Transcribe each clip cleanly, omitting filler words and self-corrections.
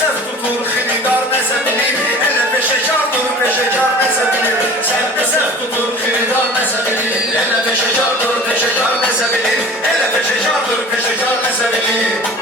səhv tutur xilidar nəsə bilir, elə peşəkardır peşəkar nəsə bilir. Səndə səhv tutur xilidar nəsə bilir, elə peşəkardır peşəkar nəsə bilir, elə peşəkardır peşəkar nəsə bilir.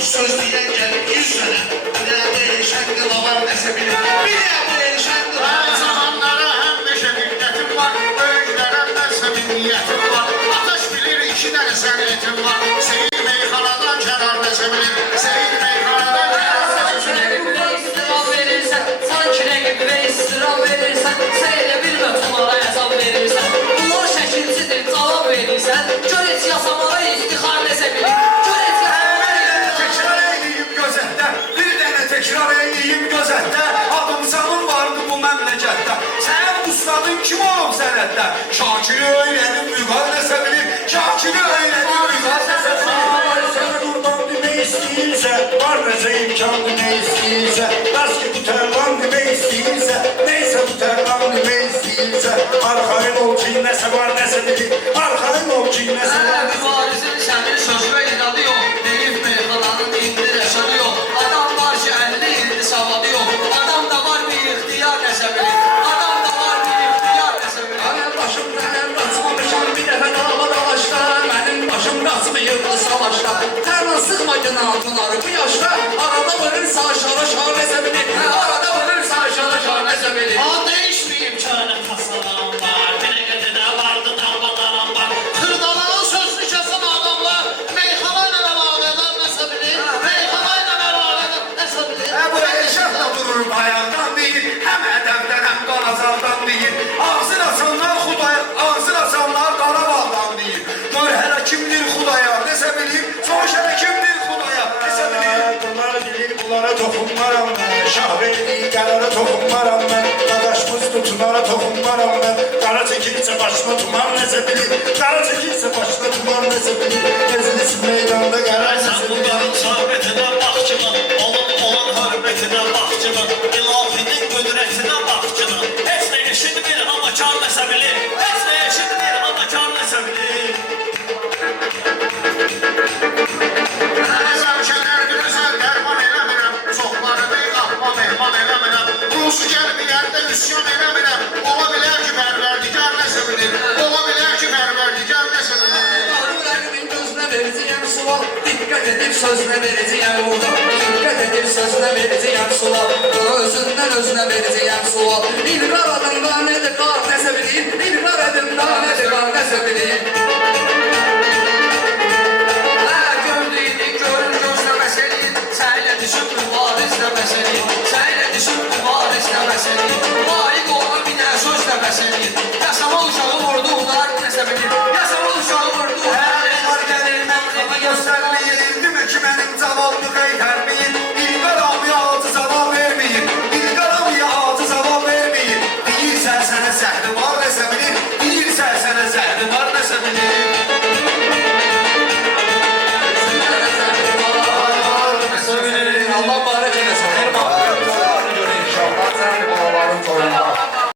Sözlüyen gelip 100 sene. Bir daha bu erişen kılavar nese bilir. Bir daha bu erişen kılavar. Her zamanlara hem neşe dikkatim var. Böyüklere nese bir niyetim var. Ateş bilir 2 tane senetim var. Seyir meyhanadan kenar nese bilir. Seyir meyhanadan kenar nese bilir. İstirham verirsen, sanki ne gibi ve istirham verirsen, seyre bilmem onlara hesap verirsen. Bunlar şəkilsidir, cavab verirsen, gör et yasamara iftihar nese bilir. Tekrar eyleyim gözətdə, adım sanın vardı bu məmləkətdə. Sən ustadın kim olub sənətdə? Şakiri öyrədim, müqar nəsə bilir. Şakiri öyrədim, müqar nəsə bilir. Sən buradan demək istəyirsə, var nəsə imkan demək istəyirsə, bəs ki bu tərlan demək istəyirsə, neysə bu tərlan demək istəyirsə, arxayın ol ki, nəsə var nəsə bilir. Arxayın ol ki, nəsə var nəsə bilir. Mübarizin sənin söz və inadı yox, deyib meyxananın indi rəşadı yox. Adam var ki, 50 ildir savadı yox. Adam da var bir ixtiyar nəsə bilir. Adam da var bir ixtiyar nəsə bilir. Mənim başım mənim qaçmamışam bir dəfə dava dalaşda. Mənim başım qaçmayırdı savaşda. Tərlan sıxma günahları bu yaşda. Arada vurursa aşağı aşağı nəsə bilir. Arada vurursa aşağı aşağı nəsə bilir. Ha değişmeyeyim çare kasalarım var. Binegede de vardı davalarım var. Kırdalağın sözünü kesen adamlar. Meyhanayla alakadan nese bilir. Meyhanayla alakadan nese bilir. Bu erişatla durur ayaqdan deyil, həm ədəbdən, həm qanazaldan deyil. Ağzın asanlar Xudaya, ağzın asanlar Qarabağdan deyil. Gör hələ kimdir Xudaya, nəsə bilir. Soruş hələ kimdir Xudaya, nəsə bilir. Bunlar bilir, bunlara toxunmaram mən. Şahbeyli qərara toxunmaram mən. Dadaşımız tutunara toxunmaram mən. Qara çəkilsə başına tuman nəsə bilir. Qara çəkilsə başına tuman nəsə bilir. Gezilisi meydanda qara nəsə Sen bilir. bunların sohbetine bakçına, olan hürmetine bakçına, ilahinin kudretine bakçına. Heç ne eşitmir ama kar nese bilir. Heç ne eşitmir ama kar nese bilir. Zəvşələr gülüsən dərman eləmirəm. Çoxlarını qapma mehman eləmirəm. Rusu gəlməyəndə üsyan eləmirəm. Ola bilər ki, bərverdigar nəsə sözünə verəcəyəm uğur. Diqqət edir sözünə verəcəyəm sual. Özündən özünə verəcəyəm sual. İlqar adında nədir qar nəsə bilir. İlqar adında nədir qar nəsə bilir. Gördüyünü görür gözləməsəli. Sənlə düşüb mübarizlə məsəli. Sənlə düşüb mübarizlə məsəli. Layiq olan bir dənə sözləməsəli. Yaşama uşağı vurduqlar nəsə bilir. Yaşama uşağı vurduqlar nəsə bilir. Göstermeyin, değil ki benim zavallı kaytarmayın. İlgaramya altı zaman vermeyin. İlgaramya altı zaman vermeyin. Değilsen sana zəhri var nəsə bilir. Değilsen sana zəhri var nəsə bilir. Allah barək